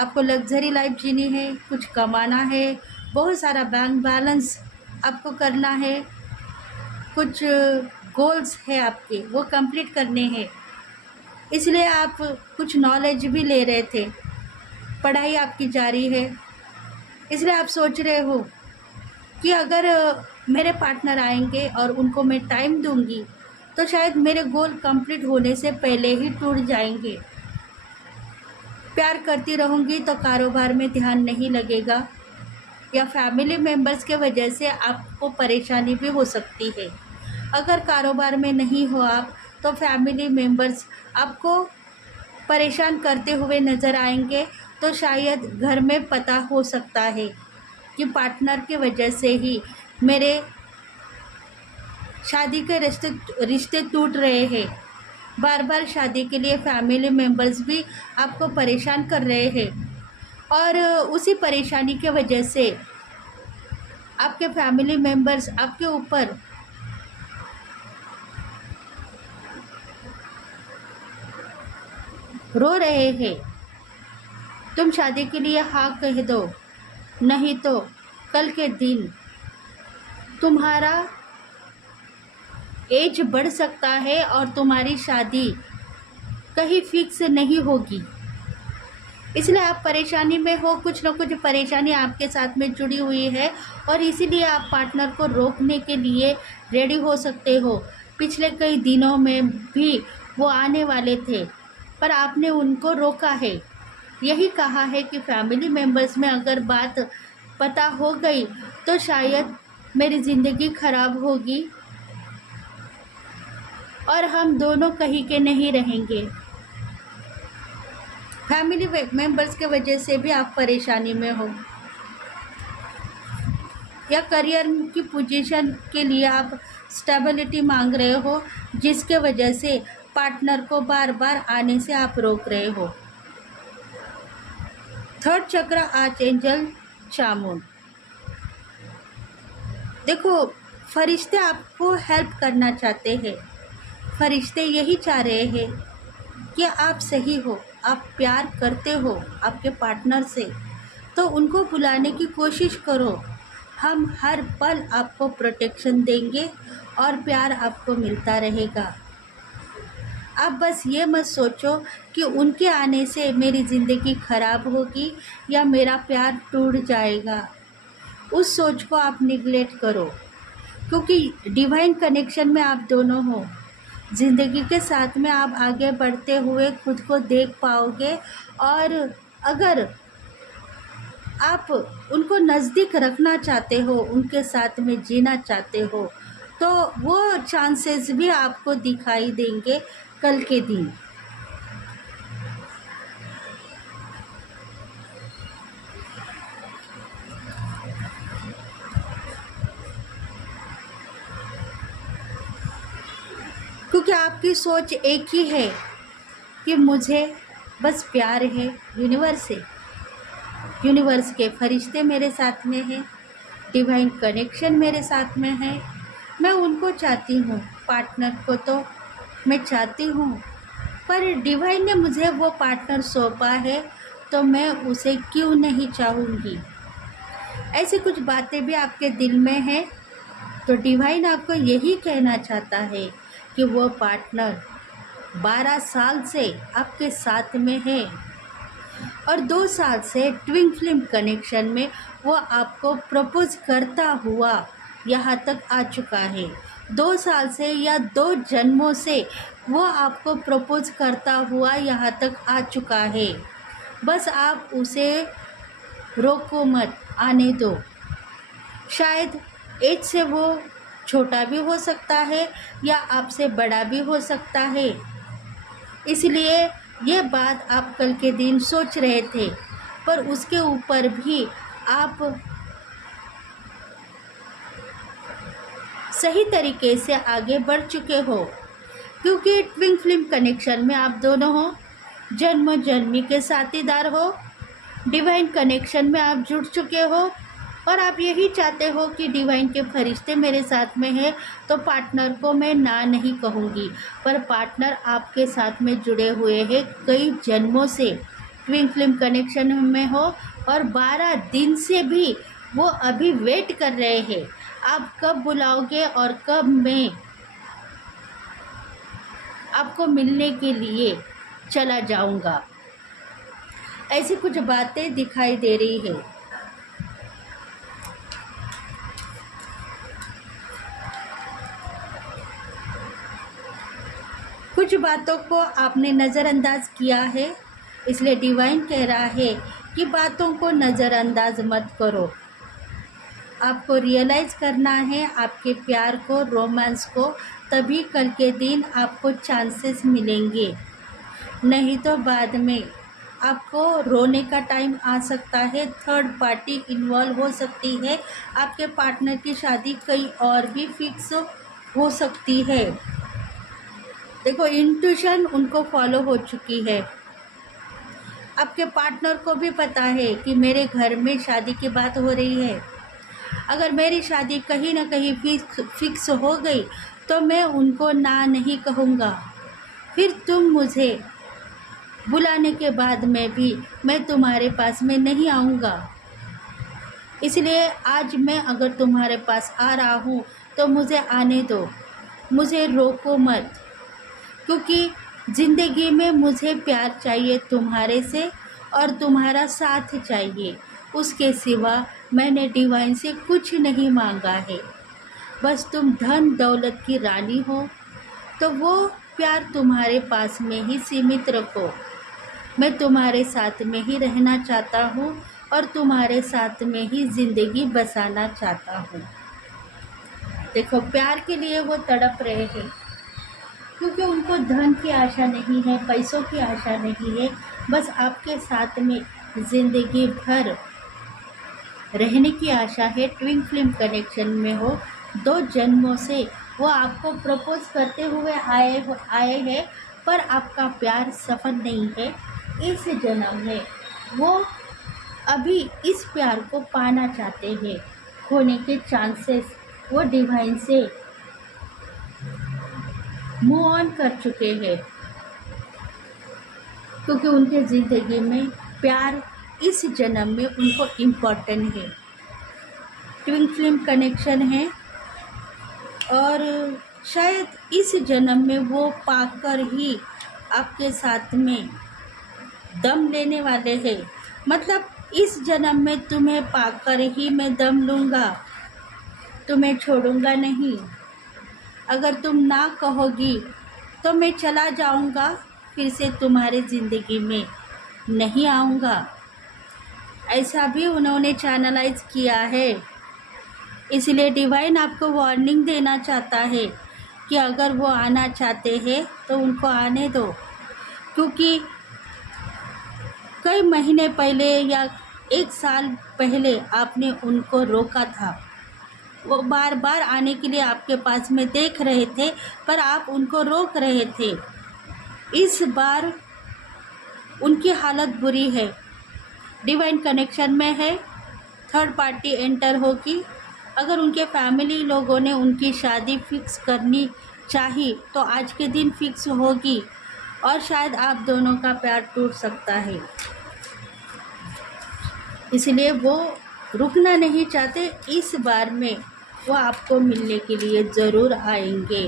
आपको लग्जरी लाइफ जीनी है, कुछ कमाना है, बहुत सारा बैंक बैलेंस आपको करना है, कुछ गोल्स है आपके, वो कंप्लीट करने हैं, इसलिए आप कुछ नॉलेज भी ले रहे थे, पढ़ाई आपकी जारी है, इसलिए आप सोच रहे हो कि अगर मेरे पार्टनर आएंगे और उनको मैं टाइम दूंगी तो शायद मेरे गोल कंप्लीट होने से पहले ही टूट जाएंगे। प्यार करती रहूँगी तो कारोबार में ध्यान नहीं लगेगा, या फैमिली मेम्बर्स के वजह से आपको परेशानी भी हो सकती है। अगर कारोबार में नहीं हो आप, तो फैमिली मेम्बर्स आपको परेशान करते हुए नज़र आएंगे, तो शायद घर में पता हो सकता है कि पार्टनर के वजह से ही मेरे शादी के रिश्ते टूट रहे हैं। बार बार शादी के लिए फैमिली मेम्बर्स भी आपको परेशान कर रहे हैं, और उसी परेशानी के वजह से आपके फैमिली मेम्बर्स आपके ऊपर रो रहे हैं। तुम शादी के लिए हाँ कह दो, नहीं तो कल के दिन तुम्हारा एज बढ़ सकता है और तुम्हारी शादी कहीं फिक्स नहीं होगी, इसलिए आप परेशानी में हो, कुछ न कुछ परेशानी आपके साथ में जुड़ी हुई है, और इसीलिए आप पार्टनर को रोकने के लिए रेडी हो सकते हो। पिछले कई दिनों में भी वो आने वाले थे, पर आपने उनको रोका है। यही कहा है कि फैमिली मेम्बर्स में अगर बात पता हो गई तो शायद मेरी ज़िंदगी ख़राब होगी, और हम दोनों कहीं के नहीं रहेंगे। फैमिली मेंबर्स के वजह से भी आप परेशानी में हो, या करियर की पोजीशन के लिए आप स्टेबिलिटी मांग रहे हो, जिसके वजह से पार्टनर को बार बार आने से आप रोक रहे हो। थर्ड चक्र आर्चएंजल चामुंड। देखो, फरिश्ते आपको हेल्प करना चाहते हैं। फरिश्ते यही चाह रहे हैं कि आप सही हो, आप प्यार करते हो आपके पार्टनर से, तो उनको बुलाने की कोशिश करो। हम हर पल आपको प्रोटेक्शन देंगे और प्यार आपको मिलता रहेगा। आप बस ये मत सोचो कि उनके आने से मेरी ज़िंदगी ख़राब होगी या मेरा प्यार टूट जाएगा। उस सोच को आप निगलेक्ट करो, क्योंकि डिवाइन कनेक्शन में आप दोनों हो। ज़िंदगी के साथ में आप आगे बढ़ते हुए खुद को देख पाओगे, और अगर आप उनको नज़दीक रखना चाहते हो, उनके साथ में जीना चाहते हो, तो वो चांसेस भी आपको दिखाई देंगे कल के दिन। क्योंकि आपकी सोच एक ही है कि मुझे बस प्यार है यूनिवर्स से, यूनिवर्स के फरिश्ते मेरे साथ में हैं, डिवाइन कनेक्शन मेरे साथ में है। मैं उनको चाहती हूँ, पार्टनर को तो मैं चाहती हूँ, पर डिवाइन ने मुझे वो पार्टनर सौंपा है, तो मैं उसे क्यों नहीं चाहूँगी। ऐसी कुछ बातें भी आपके दिल में हैं, तो डिवाइन आपको यही कहना चाहता है कि वो पार्टनर 12 साल से आपके साथ में है, और 2 साल से ट्विन फ्लेम कनेक्शन में वो आपको प्रपोज करता हुआ यहाँ तक आ चुका है। 2 साल से या 2 जन्मों से वो आपको प्रपोज करता हुआ यहाँ तक आ चुका है। बस आप उसे रोको मत, आने दो। शायद एज से वो छोटा भी हो सकता है या आपसे बड़ा भी हो सकता है, इसलिए ये बात आप कल के दिन सोच रहे थे, पर उसके ऊपर भी आप सही तरीके से आगे बढ़ चुके हो, क्योंकि ट्विन फ्लेम कनेक्शन में आप दोनों हो, जन्म जन्मी के साथीदार हो, डिवाइन कनेक्शन में आप जुड़ चुके हो, और आप यही चाहते हो कि डिवाइन के फरिश्ते मेरे साथ में है, तो पार्टनर को मैं ना नहीं कहूँगी। पर पार्टनर आपके साथ में जुड़े हुए हैं कई जन्मों से, ट्विन फ्लेम कनेक्शन में हो, और 12 दिन से भी वो अभी वेट कर रहे हैं आप कब बुलाओगे और कब मैं आपको मिलने के लिए चला जाऊंगा। ऐसी कुछ बातें दिखाई दे रही है। कुछ बातों को आपने नज़रअंदाज किया है, इसलिए डिवाइन कह रहा है कि बातों को नज़रअंदाज मत करो। आपको रियलाइज़ करना है आपके प्यार को, रोमांस को, तभी कल के दिन आपको चांसेस मिलेंगे। नहीं तो बाद में आपको रोने का टाइम आ सकता है, थर्ड पार्टी इन्वॉल्व हो सकती है, आपके पार्टनर की शादी कहीं और भी फिक्स हो सकती है। देखो, इंट्यूशन उनको फॉलो हो चुकी है। आपके पार्टनर को भी पता है कि मेरे घर में शादी की बात हो रही है, अगर मेरी शादी कहीं ना कहीं फिक्स हो गई तो मैं उनको ना नहीं कहूँगा। फिर तुम मुझे बुलाने के बाद में भी मैं तुम्हारे पास में नहीं आऊँगा। इसलिए आज मैं अगर तुम्हारे पास आ रहा हूँ तो मुझे आने दो, मुझे रोको मत, क्योंकि ज़िंदगी में मुझे प्यार चाहिए तुम्हारे से, और तुम्हारा साथ चाहिए। उसके सिवा मैंने डिवाइन से कुछ नहीं मांगा है। बस तुम धन दौलत की रानी हो, तो वो प्यार तुम्हारे पास में ही सीमित रखो। मैं तुम्हारे साथ में ही रहना चाहता हूँ और तुम्हारे साथ में ही ज़िंदगी बसाना चाहता हूँ। देखो, प्यार के लिए वो तड़प रहे हैं। क्योंकि उनको धन की आशा नहीं है, पैसों की आशा नहीं है, बस आपके साथ में ज़िंदगी भर रहने की आशा है। ट्विन फ्लेम कनेक्शन में हो, 2 जन्मों से वो आपको प्रपोज करते हुए आए हैं, पर आपका प्यार सफल नहीं है। इस जन्म में वो अभी इस प्यार को पाना चाहते हैं। खोने के चांसेस वो डिवाइन से मूव ऑन कर चुके हैं, क्योंकि उनके ज़िंदगी में प्यार इस जन्म में उनको इम्पोर्टेंट है। ट्विन फ्लेम कनेक्शन है और शायद इस जन्म में वो पाकर ही आपके साथ में दम लेने वाले हैं। मतलब इस जन्म में तुम्हें पाकर ही मैं दम लूँगा, तुम्हें छोड़ूंगा नहीं। अगर तुम ना कहोगी तो मैं चला जाऊंगा, फिर से तुम्हारी ज़िंदगी में नहीं आऊँगा। ऐसा भी उन्होंने चैनलाइज किया है। इसलिए डिवाइन आपको वार्निंग देना चाहता है कि अगर वो आना चाहते हैं तो उनको आने दो, क्योंकि कई महीने पहले या 1 साल पहले आपने उनको रोका था। वो बार बार आने के लिए आपके पास में देख रहे थे, पर आप उनको रोक रहे थे। इस बार उनकी हालत बुरी है, डिवाइन कनेक्शन में है, थर्ड पार्टी एंटर होगी। अगर उनके फैमिली लोगों ने उनकी शादी फिक्स करनी चाही तो आज के दिन फिक्स होगी, और शायद आप दोनों का प्यार टूट सकता है। इसलिए वो रुकना नहीं चाहते। इस बार में वो आपको मिलने के लिए ज़रूर आएंगे।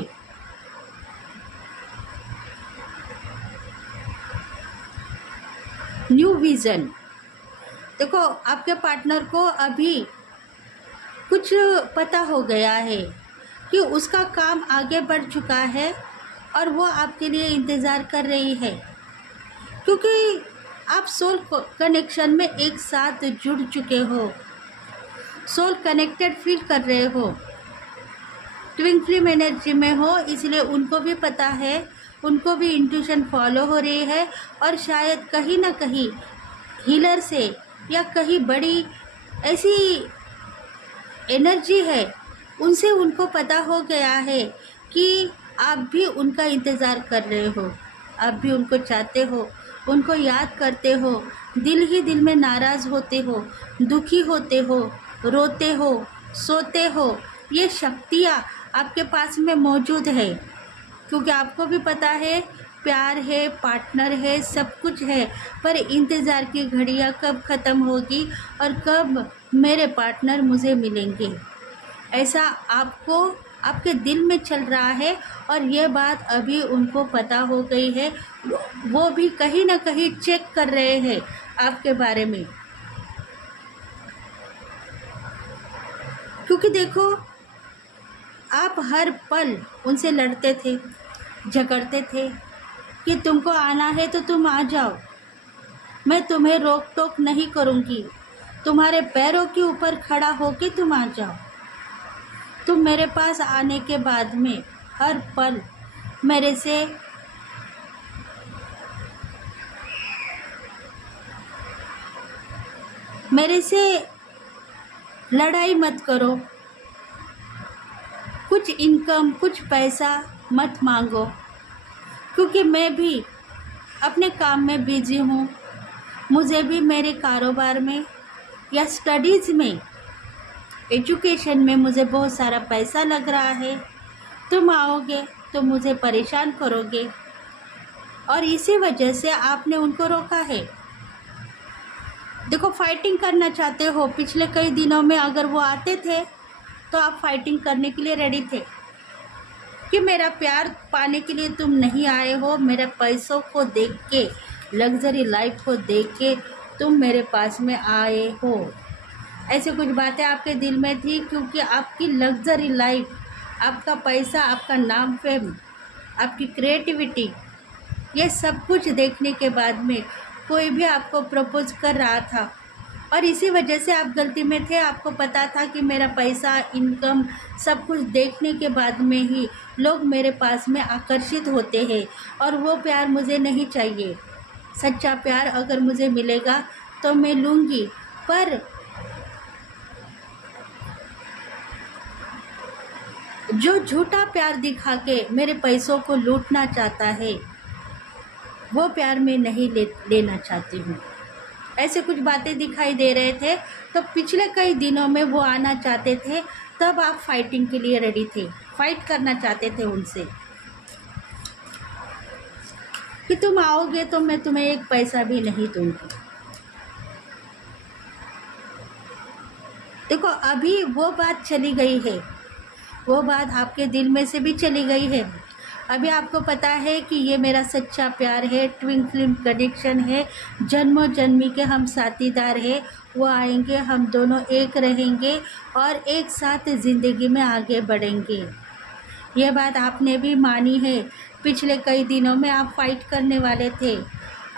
New vision. देखो, आपके पार्टनर को अभी कुछ पता हो गया है कि उसका काम आगे बढ़ चुका है और वो आपके लिए इंतज़ार कर रही है, क्योंकि आप सोल कनेक्शन में एक साथ जुड़ चुके हो, सोल कनेक्टेड फील कर रहे हो, ट्विन फ्लेम एनर्जी में हो। इसलिए उनको भी पता है, उनको भी इंट्यूशन फॉलो हो रही है, और शायद कहीं ना कहीं हीलर से या कहीं बड़ी ऐसी एनर्जी है उनसे उनको पता हो गया है कि आप भी उनका इंतज़ार कर रहे हो, आप भी उनको चाहते हो, उनको याद करते हो, दिल ही दिल में नाराज़ होते हो, दुखी होते हो, रोते हो, सोते हो। ये शक्तियाँ आपके पास में मौजूद है, क्योंकि आपको भी पता है प्यार है, पार्टनर है, सब कुछ है, पर इंतज़ार की घड़ियाँ कब ख़त्म होगी और कब मेरे पार्टनर मुझे मिलेंगे, ऐसा आपको आपके दिल में चल रहा है। और ये बात अभी उनको पता हो गई है, वो भी कहीं ना कहीं चेक कर रहे हैं आपके बारे में। क्योंकि देखो, आप हर पल उनसे लड़ते थे, झगड़ते थे कि तुमको आना है तो तुम आ जाओ, मैं तुम्हें रोक टोक नहीं करूँगी, तुम्हारे पैरों के ऊपर खड़ा होके तुम आ जाओ। तुम मेरे पास आने के बाद में हर पल मेरे से लड़ाई मत करो, कुछ इनकम, कुछ पैसा मत मांगो, क्योंकि मैं भी अपने काम में बिजी हूँ, मुझे भी मेरे कारोबार में या स्टडीज़ में, एजुकेशन में मुझे बहुत सारा पैसा लग रहा है। तुम आओगे तो मुझे परेशान करोगे, और इसी वजह से आपने उनको रोका है। देखो, फाइटिंग करना चाहते हो। पिछले कई दिनों में अगर वो आते थे तो आप फाइटिंग करने के लिए रेडी थे कि मेरा प्यार पाने के लिए तुम नहीं आए हो, मेरे पैसों को देख के, लग्जरी लाइफ को देख के तुम मेरे पास में आए हो। ऐसे कुछ बातें आपके दिल में थी, क्योंकि आपकी लग्जरी लाइफ, आपका पैसा, आपका नाम, फेम, आपकी क्रिएटिविटी, ये सब कुछ देखने के बाद में कोई भी आपको प्रपोज कर रहा था और इसी वजह से आप गलती में थे। आपको पता था कि मेरा पैसा, इनकम सब कुछ देखने के बाद में ही लोग मेरे पास में आकर्षित होते हैं, और वो प्यार मुझे नहीं चाहिए। सच्चा प्यार अगर मुझे मिलेगा तो मैं लूँगी, पर जो झूठा प्यार दिखा के मेरे पैसों को लूटना चाहता है, वो प्यार मैं नहीं लेना चाहती हूँ। ऐसे कुछ बातें दिखाई दे रहे थे। तो पिछले कई दिनों में वो आना चाहते थे, तब आप फाइटिंग के लिए रेडी थे, फाइट करना चाहते थे उनसे कि तुम आओगे तो मैं तुम्हें एक पैसा भी नहीं दूंगी। देखो, अभी वो बात चली गई है, वो बात आपके दिल में से भी चली गई है। अभी आपको पता है कि ये मेरा सच्चा प्यार है, ट्विन फ्लेम कनेक्शन है, जन्मों जन्मी के हम साथीदार हैं। वो आएंगे, हम दोनों एक रहेंगे और एक साथ ज़िंदगी में आगे बढ़ेंगे। ये बात आपने भी मानी है। पिछले कई दिनों में आप फाइट करने वाले थे,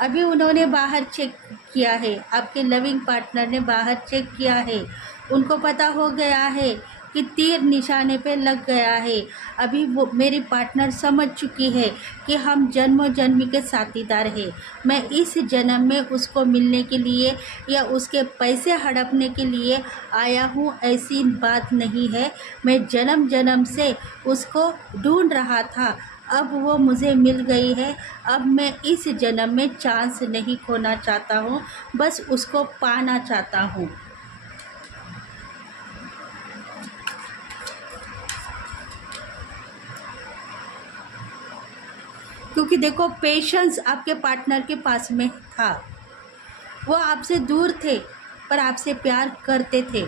अभी उन्होंने बाहर चेक किया है, आपके लविंग पार्टनर ने बाहर चेक किया है। उनको पता हो गया है कि तीर निशाने पे लग गया है। अभी वो मेरी पार्टनर समझ चुकी है कि हम जन्मों जन्मी के साथीदार हैं। मैं इस जन्म में उसको मिलने के लिए या उसके पैसे हड़पने के लिए आया हूँ, ऐसी बात नहीं है। मैं जन्म जन्म से उसको ढूंढ रहा था, अब वो मुझे मिल गई है। अब मैं इस जन्म में चांस नहीं खोना चाहता हूँ, बस उसको पाना चाहता हूँ। क्योंकि देखो, पेशेंस आपके पार्टनर के पास में था। वो आपसे दूर थे पर आपसे प्यार करते थे,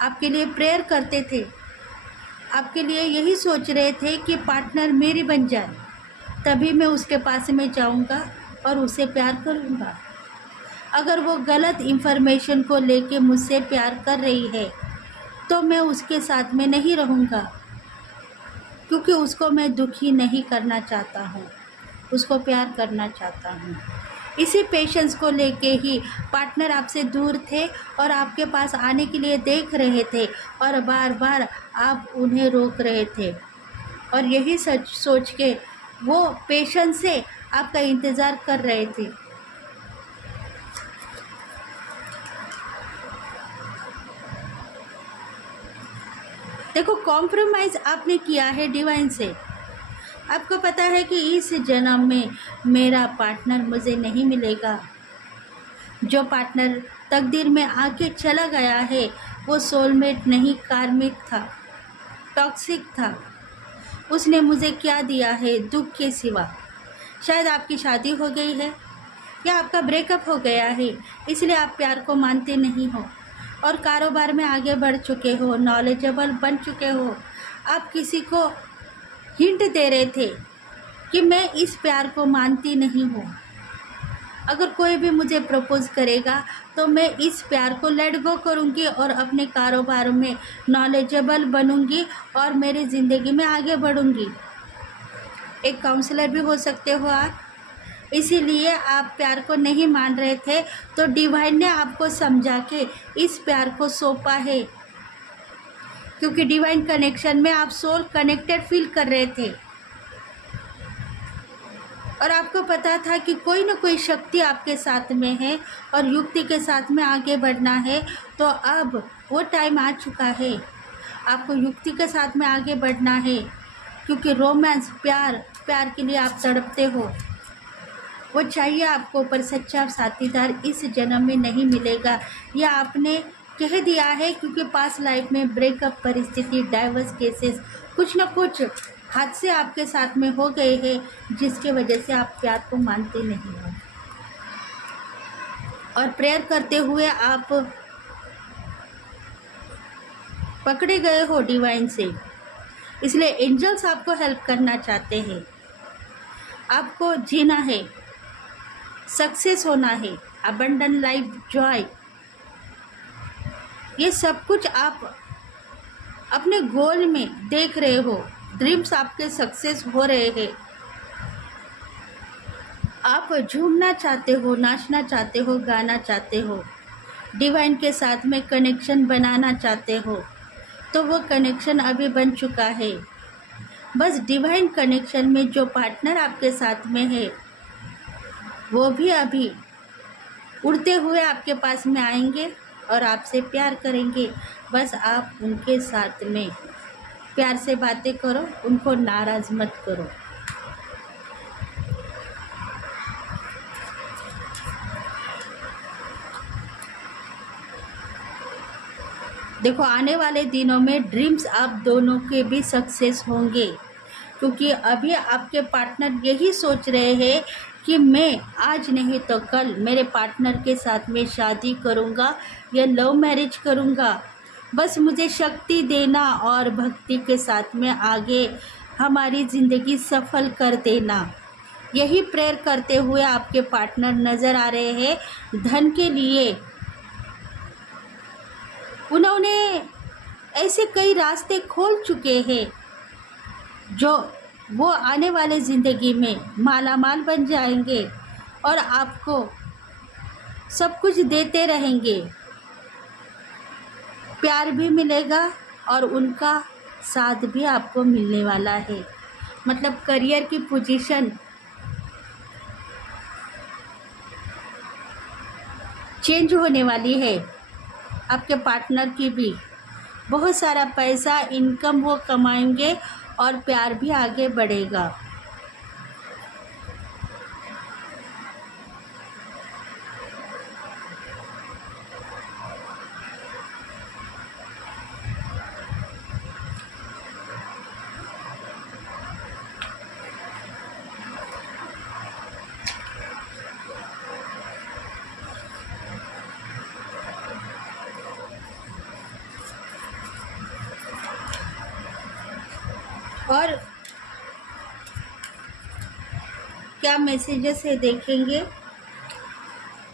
आपके लिए प्रेयर करते थे, आपके लिए यही सोच रहे थे कि पार्टनर मेरी बन जाए, तभी मैं उसके पास में जाऊंगा और उसे प्यार करूंगा। अगर वो गलत इन्फॉर्मेशन को लेके मुझसे प्यार कर रही है तो मैं उसके साथ में नहीं रहूंगा, क्योंकि उसको मैं दुखी नहीं करना चाहता हूँ, उसको प्यार करना चाहता हूँ। इसी पेशेंस को लेके ही पार्टनर आपसे दूर थे और आपके पास आने के लिए देख रहे थे, और बार बार आप उन्हें रोक रहे थे, और यही सच सोच के वो पेशेंस से आपका इंतज़ार कर रहे थे। देखो, कॉम्प्रोमाइज़ आपने किया है डिवाइन से। आपको पता है कि इस जन्म में मेरा पार्टनर मुझे नहीं मिलेगा। जो पार्टनर तकदीर में आके चला गया है वो सोलमेट नहीं, कार्मिक था, टॉक्सिक था। उसने मुझे क्या दिया है दुख के सिवा? शायद आपकी शादी हो गई है या आपका ब्रेकअप हो गया है, इसलिए आप प्यार को मानते नहीं हो और कारोबार में आगे बढ़ चुके हो, नॉलेजेबल बन चुके हो। आप किसी को हिंट दे रहे थे कि मैं इस प्यार को मानती नहीं हूँ, अगर कोई भी मुझे प्रपोज करेगा तो मैं इस प्यार को लेट गो करूँगी और अपने कारोबार में नॉलेजेबल बनूँगी और मेरी ज़िंदगी में आगे बढ़ूँगी। एक काउंसलर भी हो सकते हो आप, इसीलिए आप प्यार को नहीं मान रहे थे, तो डिवाइन ने आपको समझा के इस प्यार को सौंपा है, क्योंकि डिवाइन कनेक्शन में आप सोल कनेक्टेड फील कर रहे थे और आपको पता था कि कोई ना कोई शक्ति आपके साथ में है और युक्ति के साथ में आगे बढ़ना है। तो अब वो टाइम आ चुका है, आपको युक्ति के साथ में आगे बढ़ना है, क्योंकि रोमांस, प्यार के लिए आप तड़पते हो, वो चाहिए आपको, पर सच्चा साथीदार इस जन्म में नहीं मिलेगा। यह आपने कह दिया है, क्योंकि पास्ट लाइफ में ब्रेकअप परिस्थिति, डाइवर्स केसेस, कुछ न कुछ हादसे आपके साथ में हो गए हैं, जिसके वजह से आप प्यार को मानते नहीं हो और प्रेयर करते हुए आप पकड़े गए हो डिवाइन से। इसलिए एंजल्स आपको हेल्प करना चाहते हैं। आपको जीना है, सक्सेस होना है, अबंडेंट लाइफ, जॉय, ये सब कुछ आप अपने गोल में देख रहे हो। ड्रीम्स आपके सक्सेस हो रहे हैं। आप झूमना चाहते हो, नाचना चाहते हो, गाना चाहते हो, डिवाइन के साथ में कनेक्शन बनाना चाहते हो तो वो कनेक्शन अभी बन चुका है। बस डिवाइन कनेक्शन में जो पार्टनर आपके साथ में है वो भी अभी उड़ते हुए आपके पास में आएंगे और आपसे प्यार करेंगे। बस आप उनके साथ में प्यार से बातें करो, उनको नाराज़ मत करो। देखो आने वाले दिनों में ड्रीम्स आप दोनों के भी सक्सेस होंगे, क्योंकि अभी आपके पार्टनर यही सोच रहे हैं कि मैं आज नहीं तो कल मेरे पार्टनर के साथ में शादी करूँगा या लव मैरिज करूँगा। बस मुझे शक्ति देना और भक्ति के साथ में आगे हमारी ज़िंदगी सफल कर देना, यही प्रेयर करते हुए आपके पार्टनर नज़र आ रहे हैं। धन के लिए उन्होंने ऐसे कई रास्ते खोल चुके हैं जो वो आने वाले ज़िंदगी में मालामाल बन जाएंगे और आपको सब कुछ देते रहेंगे। प्यार भी मिलेगा और उनका साथ भी आपको मिलने वाला है। मतलब करियर की पोजीशन चेंज होने वाली है। आपके पार्टनर की भी बहुत सारा पैसा इनकम वो कमाएंगे और प्यार भी आगे बढ़ेगा। और क्या मैसेजेस है देखेंगे।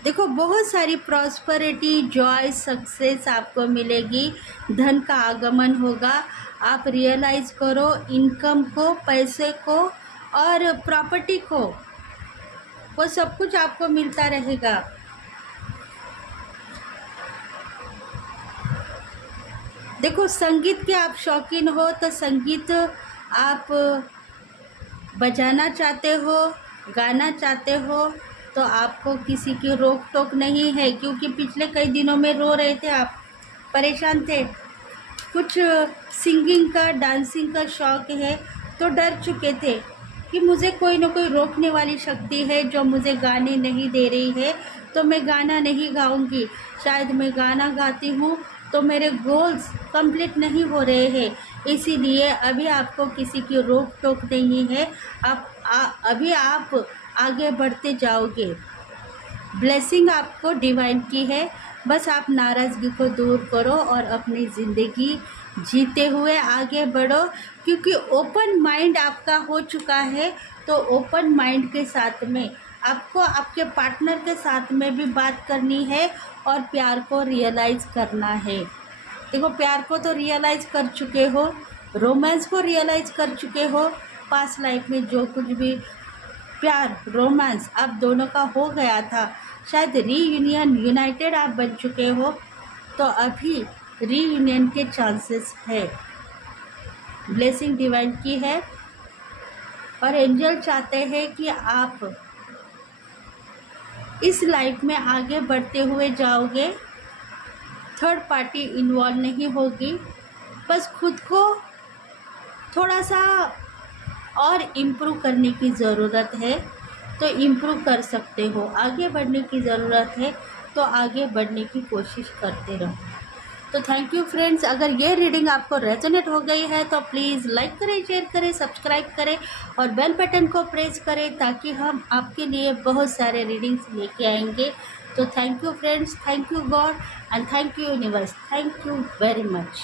देखो बहुत सारी प्रॉस्पेरिटी, जॉय, सक्सेस आपको मिलेगी। धन का आगमन होगा। आप रियलाइज़ करो इनकम को, पैसे को और प्रॉपर्टी को, वो सब कुछ आपको मिलता रहेगा। देखो संगीत के आप शौकीन हो तो संगीत आप बजाना चाहते हो, गाना चाहते हो तो आपको किसी की रोक टोक नहीं है, क्योंकि पिछले कई दिनों में रो रहे थे आप, परेशान थे। कुछ सिंगिंग का, डांसिंग का शौक़ है तो डर चुके थे कि मुझे कोई ना कोई रोकने वाली शक्ति है जो मुझे गाने नहीं दे रही है, तो मैं गाना नहीं गाऊंगी। शायद मैं गाना गाती हूँ तो मेरे गोल्स कंप्लीट नहीं हो रहे हैं, इसीलिए अभी आपको किसी की रोक टोक नहीं है। अभी आप आगे बढ़ते जाओगे। ब्लेसिंग आपको डिवाइन की है। बस आप नाराज़गी को दूर करो और अपनी ज़िंदगी जीते हुए आगे बढ़ो, क्योंकि ओपन माइंड आपका हो चुका है। तो ओपन माइंड के साथ में आपको आपके पार्टनर के साथ में भी बात करनी है और प्यार को रियलाइज़ करना है। देखो प्यार को तो रियलाइज़ कर चुके हो, रोमांस को रियलाइज़ कर चुके हो। पास्ट लाइफ में जो कुछ भी प्यार, रोमांस आप दोनों का हो गया था, शायद रीयूनियन, यूनाइटेड आप बन चुके हो, तो अभी रीयूनियन के चांसेस है। ब्लेसिंग डिवाइन की है और एंजल चाहते हैं कि आप इस लाइफ में आगे बढ़ते हुए जाओगे। थर्ड पार्टी इन्वॉल्व नहीं होगी। बस खुद को थोड़ा सा और इम्प्रूव करने की ज़रूरत है, तो इम्प्रूव कर सकते हो। आगे बढ़ने की ज़रूरत है तो आगे बढ़ने की कोशिश करते रहो। तो थैंक यू फ्रेंड्स। अगर ये रीडिंग आपको रेजोनेट हो गई है तो प्लीज़ लाइक करें, शेयर करें, सब्सक्राइब करें और बेल बटन को प्रेस करें, ताकि हम आपके लिए बहुत सारे रीडिंग्स लेके आएंगे। तो thank you friends, thank you God and thank you universe, thank you very much.